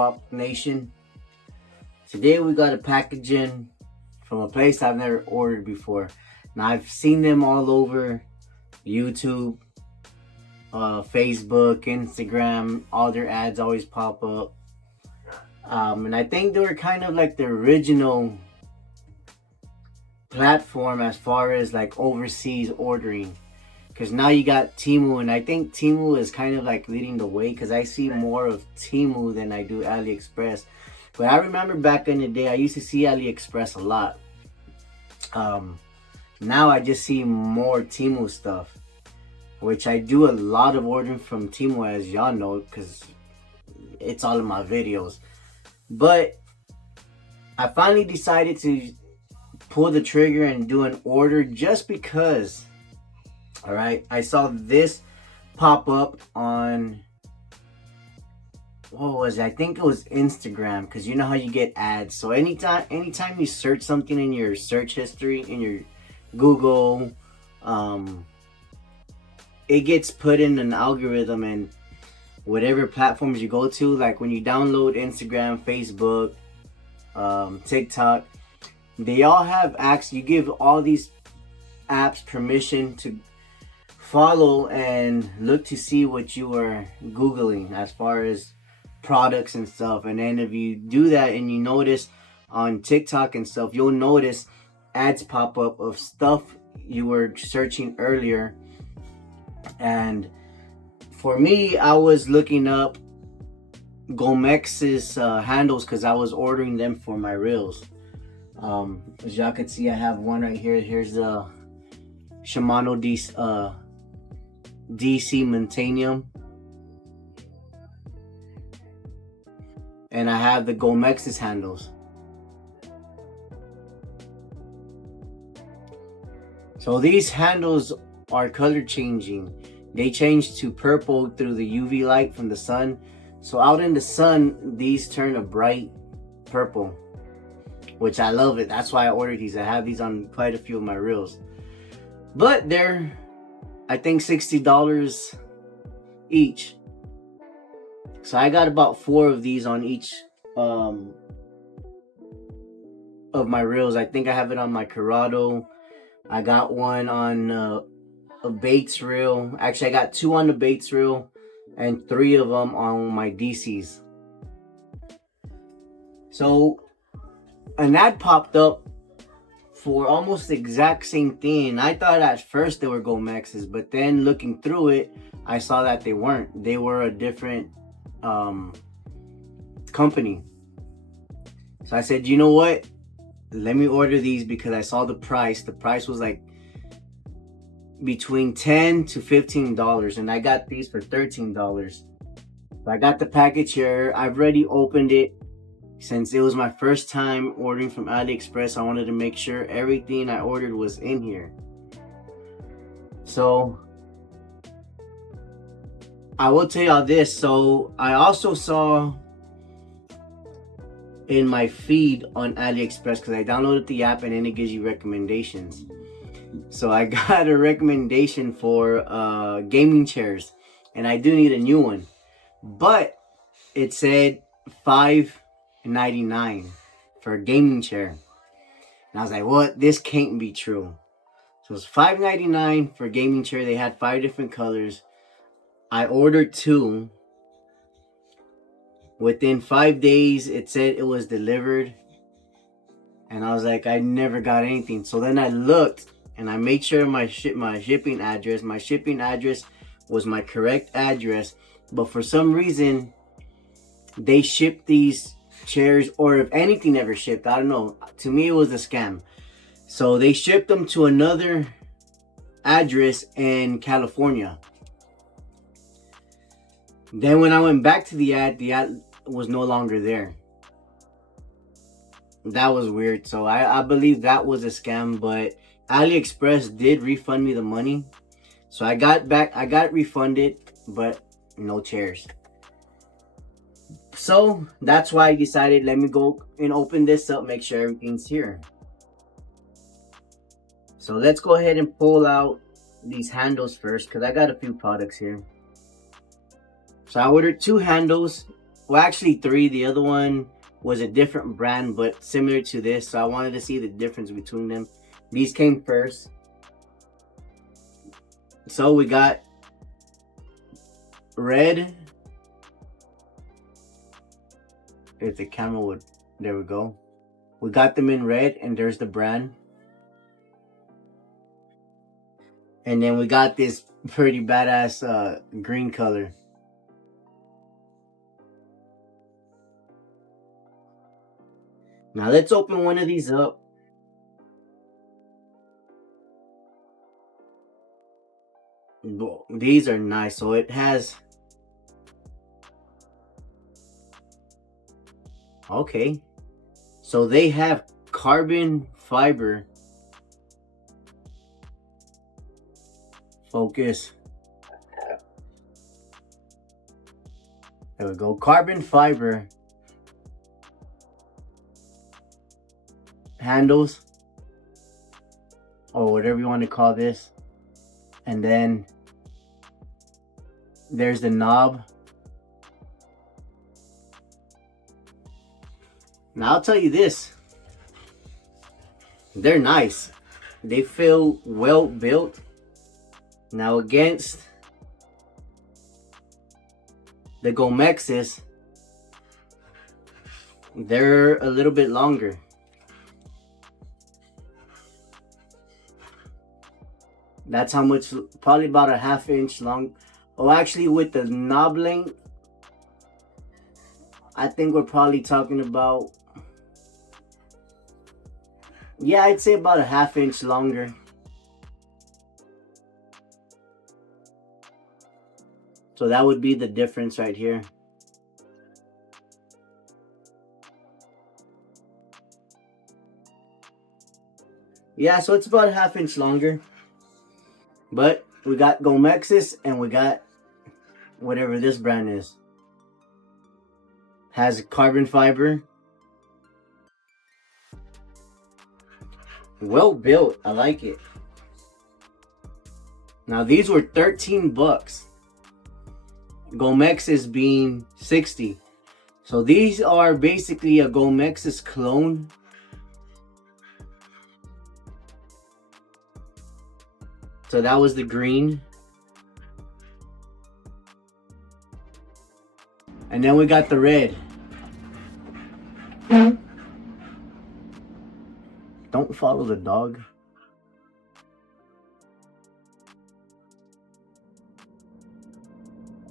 Co-op Nation. Today we got a package in from a place I've never ordered before. Now I've seen them all over YouTube, Facebook, Instagram. All their ads always pop up. And I think they were kind of like the original platform as far as like overseas ordering. Because now you got Temu, and I think Temu is kind of like leading the way because I see more of Temu than I do AliExpress. But I remember back in the day, I used to see AliExpress a lot. Now I just see more Temu stuff, which I do a lot of ordering from Temu, as y'all know, because it's all in my videos. But I finally decided to pull the trigger and do an order just because. All right, I saw this pop up on, what was it? I think it was Instagram, because you know how you get ads. So anytime you search something in your search history in your Google, it gets put in an algorithm, and whatever platforms you go to, like when you download Instagram, Facebook, TikTok, they all have apps. You give all these apps permission to follow and look to see what you are Googling as far as products and stuff. And then if you do that and you notice on TikTok and stuff, you'll notice ads pop up of stuff you were searching earlier. And for me, I was looking up Gomex's handles because I was ordering them for my reels. As y'all can see, I have one right here. Here's the Shimano DC Montanium, and I have the Gomex's handles. So these handles are color changing. They change to purple through the UV light from the sun. So out in the sun, these turn a bright purple, which I love it. That's why I ordered these. I have these on quite a few of my reels. But they're, I think, $60 each. So I got about 4 of these on each of my reels. I think I have it on my Corrado. I got one on a Bates reel. Actually, I got 2 on the Bates reel and 3 of them on my DCs. So an ad popped up for almost the exact same thing. I thought at first they were Gomex's, but then looking through it, I saw that they weren't. They were a different company. So I said, you know what? Let me order these because I saw the price. The price was like between $10 to $15, and I got these for $13. So I got the package here. I've already opened it. Since it was my first time ordering from AliExpress, I wanted to make sure everything I ordered was in here. So I will tell y'all this. So I also saw in my feed on AliExpress, because I downloaded the app and then it gives you recommendations. So I got a recommendation for gaming chairs, and I do need a new one. But it said $5.99 for a gaming chair. And I was like, what? This can't be true. So it's $5.99 for a gaming chair. They had 5 different colors. I ordered 2. Within 5 days, it said it was delivered. And I was like, I never got anything. So then I looked and I made sure my shipping address was my correct address. But for some reason, they shipped these chairs, or if anything ever shipped, I don't know. To me, it was a scam. So they shipped them to another address in California. Then when I went back to the ad was no longer there. That was weird. So I believe that was a scam, but AliExpress did refund me the money. So I got it refunded, but no chairs. So that's why I decided, let me go and open this up, make sure everything's here. So let's go ahead and pull out these handles first, because I got a few products here. So I ordered 2 handles well, actually 3. The other one was a different brand, but similar to this. So I wanted to see the difference between them. These came first. So we got red. If the camera would, there we go. We got them in red, and there's the brand. And then we got this pretty badass green color. Now let's open one of these up. These are nice. So it has, okay, so they have carbon fiber. Focus. There we go. Carbon fiber handles, or whatever you want to call this. And then there's the knob. Now I'll tell you this. They're nice. They feel well built. Now against the Gomexes, they're a little bit longer. That's how much, probably about a 1/2 inch long. Oh, actually with the knob length, I think we're probably talking about, yeah, I'd say about a 1/2 inch longer. So that would be the difference right here. Yeah, so it's about a 1/2 inch longer. But we got Gomexis and we got whatever this brand is. Has carbon fiber. Well built. I like it. Now these were 13 bucks. Gomexis being 60. So these are basically a Gomexis clone. So that was the green. And then we got the red. Don't follow the dog.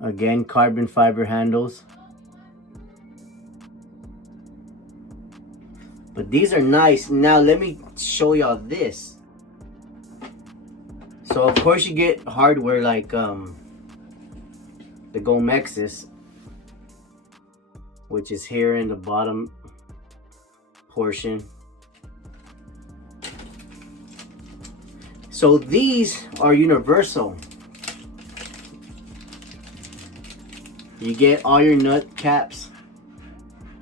Again, carbon fiber handles. But these are nice. Now let me show y'all this. So of course you get hardware like the Gomexis, which is here in the bottom portion. So these are universal. You get all your nut caps,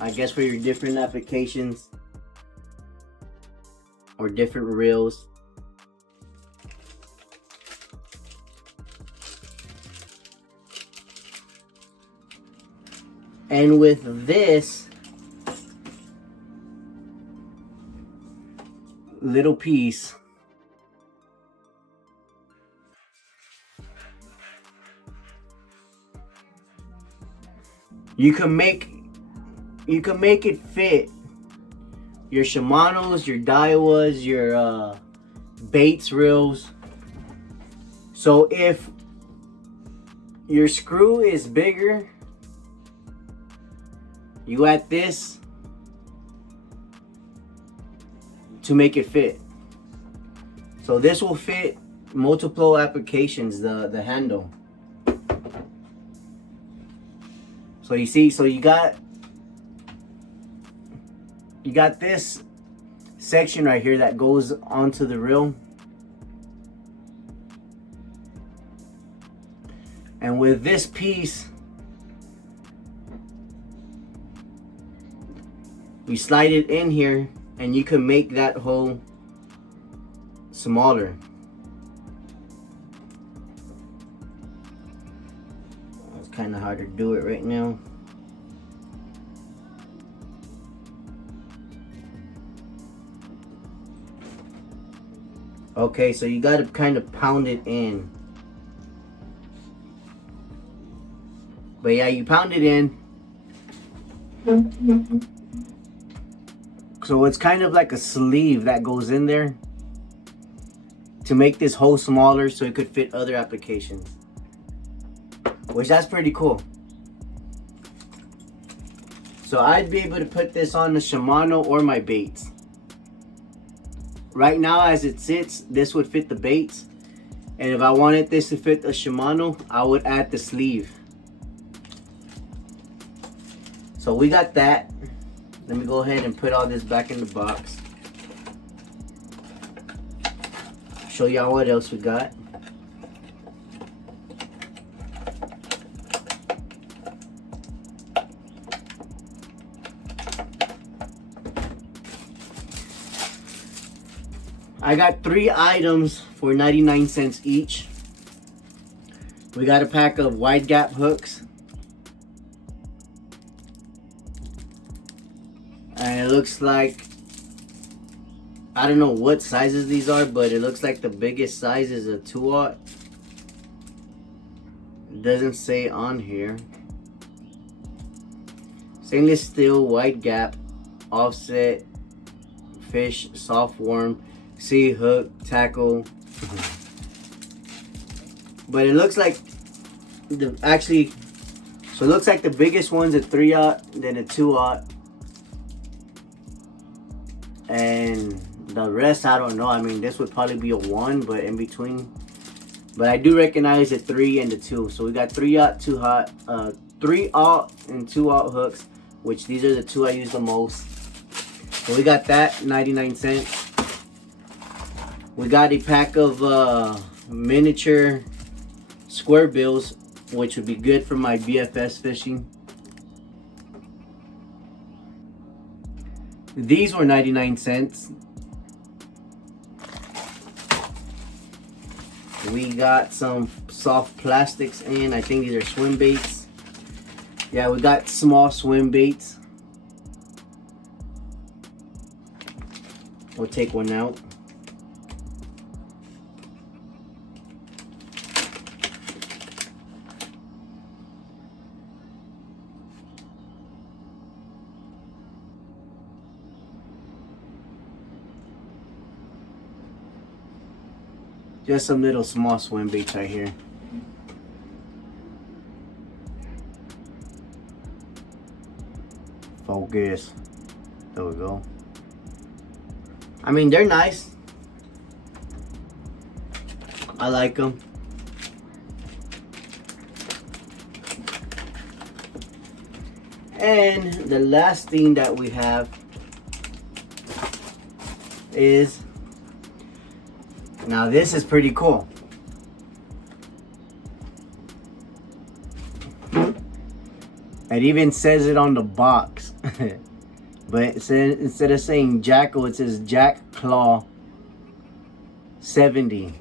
I guess, for your different applications or different reels. And with this little piece, you can make it fit your Shimanos, your Daiwas, your Bates reels. So if your screw is bigger, you add this to make it fit. So this will fit multiple applications, the handle. So you see, so you got this section right here that goes onto the reel. And with this piece, you slide it in here and you can make that hole smaller. It's kind of hard to do it right now. Okay, so you got to kind of pound it in. But yeah, you pound it in. So it's kind of like a sleeve that goes in there to make this hole smaller so it could fit other applications. Which that's pretty cool. So I'd be able to put this on the Shimano or my baits. Right now as it sits, this would fit the baits. And if I wanted this to fit the Shimano, I would add the sleeve. So we got that. Let me go ahead and put all this back in the box. Show y'all what else we got. I got 3 items for 99 cents each. We got a pack of wide gap hooks. And it looks like, I don't know what sizes these are, but it looks like the biggest size is a 2/0. It doesn't say on here. Stainless steel, wide gap, offset, fish, soft worm, sea hook, tackle. But it looks like so it looks like the biggest one's a 3/0, then a 2/0. And the rest, I don't know. I mean, this would probably be a 1, but in between. But I do recognize the 3 and the 2. So we got 3/0, 2/0, 3/0 and 2/0 hooks, which these are the 2 I use the most. So we got that, 99 cents. We got a pack of miniature square bills, which would be good for my BFS fishing. These were 99 cents. We got some soft plastics in. I think these are swim baits. Yeah, we got small swim baits. We'll take one out. Just some little small swim baits right here. Focus. There we go. I mean, they're nice. I like them. And the last thing that we have is, now this is pretty cool. It even says it on the box. But instead of saying Jackal, it says Jack Claw 70.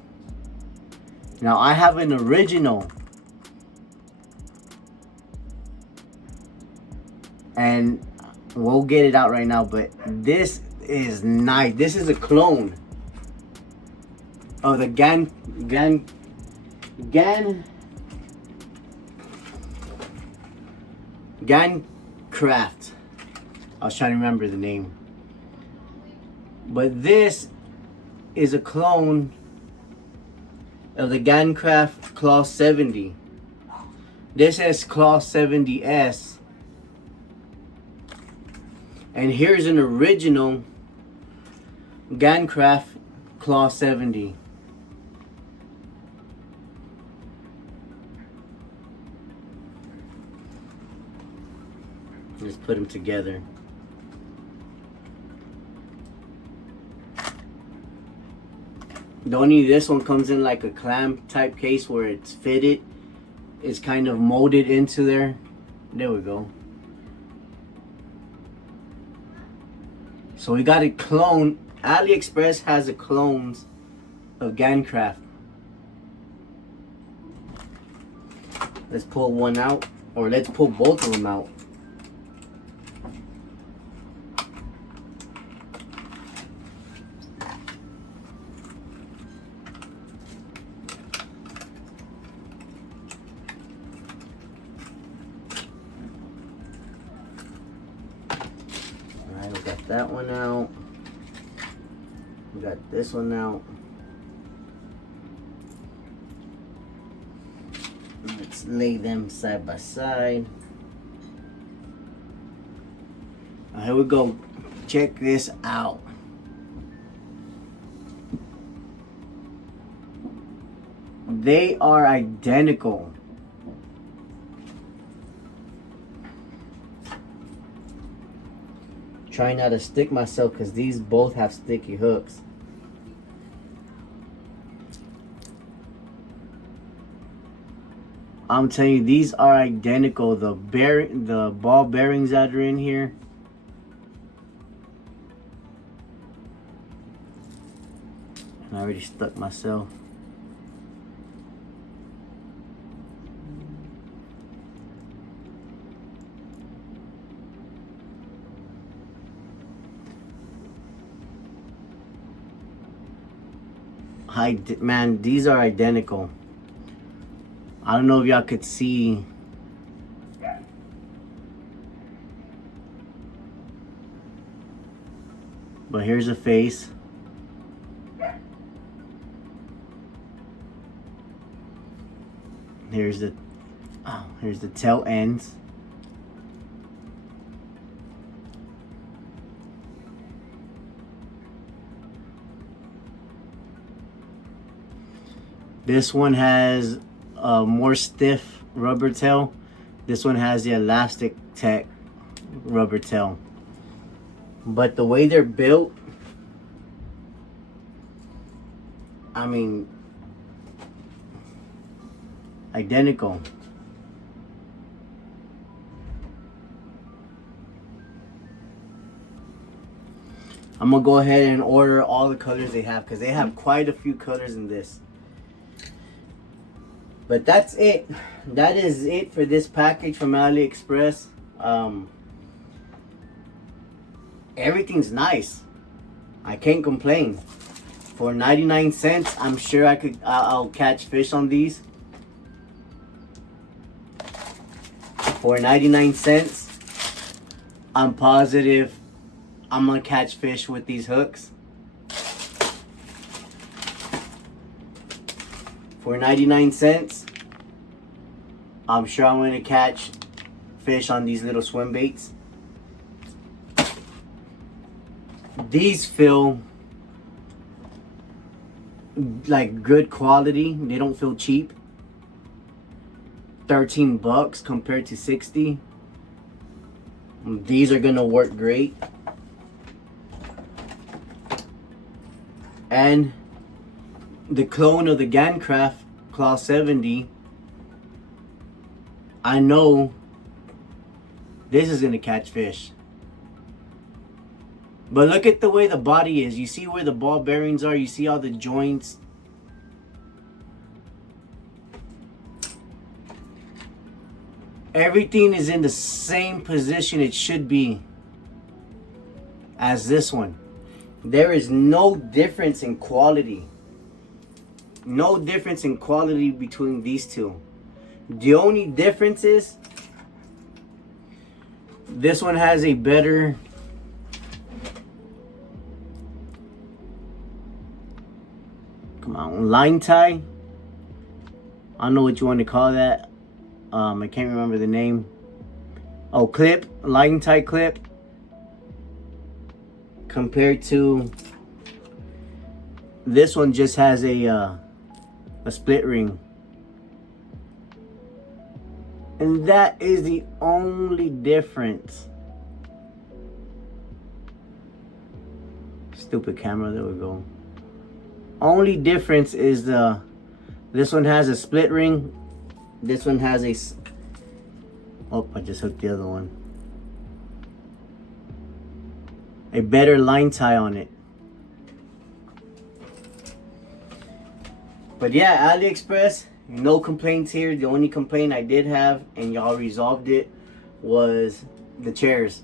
Now I have an original. And we'll get it out right now, but this is nice. This is a clone of the Gan Craft. I was trying to remember the name. But this is a clone of the Gancraft Claw 70. This has Claw 70S. And here's an original Gancraft Claw 70. Let's put them together. The only this one comes in like a clam type case where it's fitted. It's kind of molded into there. There we go. So we got a clone. AliExpress has a clones of Gancraft. Let's pull one out, or let's pull both of them out. that one out. We got this one out. Let's lay them side by side. Here we go. Check this out. They are identical. Trying not to stick myself because these both have sticky hooks. I'm telling you, these are identical. The ball bearings that are in here. I already stuck myself. Man, these are identical. I don't know if y'all could see. But here's a face. Here's the tail ends. This one has a more stiff rubber tail. This one has the elastic tech rubber tail. But the way they're built, I mean, identical. I'm gonna go ahead and order all the colors they have because they have quite a few colors in this. But that's it. That is it for this package from AliExpress. Everything's nice. I can't complain. For 99 cents, I'm sure I'll catch fish on these. For 99 cents, I'm positive I'm gonna catch fish with these hooks. For 99 cents, I'm sure I'm gonna catch fish on these little swim baits. These feel like good quality. They don't feel cheap. 13 bucks compared to 60. These are gonna work great. And the clone of the Gancraft Claw 70, I know this is gonna catch fish. But look at the way the body is. You see where the ball bearings are. You see all the joints. Everything is in the same position it should be as this one. There is no difference in quality. No difference in quality between these two. The only difference is this one has a better line tie. I don't know what you want to call that. I can't remember the name. Oh, clip, line tie clip. Compared to this one, just has a split ring. And that is the only difference. Stupid camera, there we go. Only difference is this one has a split ring. This one has a, oh, I just hooked the other one. A better line tie on it. But yeah, AliExpress, no complaints here. The only complaint I did have, and y'all resolved it, was the chairs.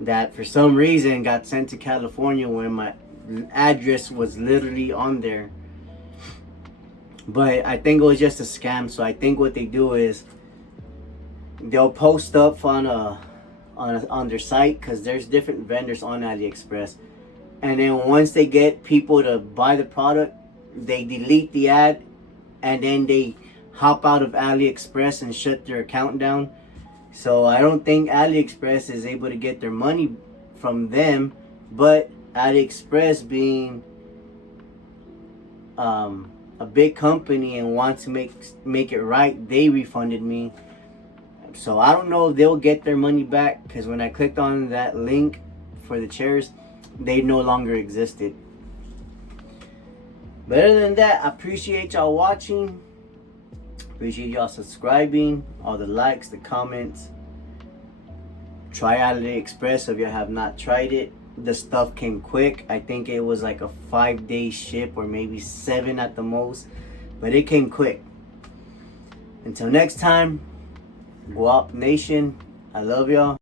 That for some reason got sent to California when my address was literally on there. But I think it was just a scam. So I think what they do is they'll post up on on their site, because there's different vendors on AliExpress. And then once they get people to buy the product, they delete the ad, and then they hop out of AliExpress and shut their account down. So I don't think AliExpress is able to get their money from them, but AliExpress being a big company and wants to make it right, they refunded me. So I don't know if they'll get their money back, because when I clicked on that link for the chairs, they no longer existed. But other than that, I appreciate y'all watching. Appreciate y'all subscribing, all the likes, the comments. Try AliExpress if you have not tried it. The stuff came quick. I think it was like a 5-day ship, or maybe 7 at the most. But it came quick. Until next time, go up nation. I love y'all.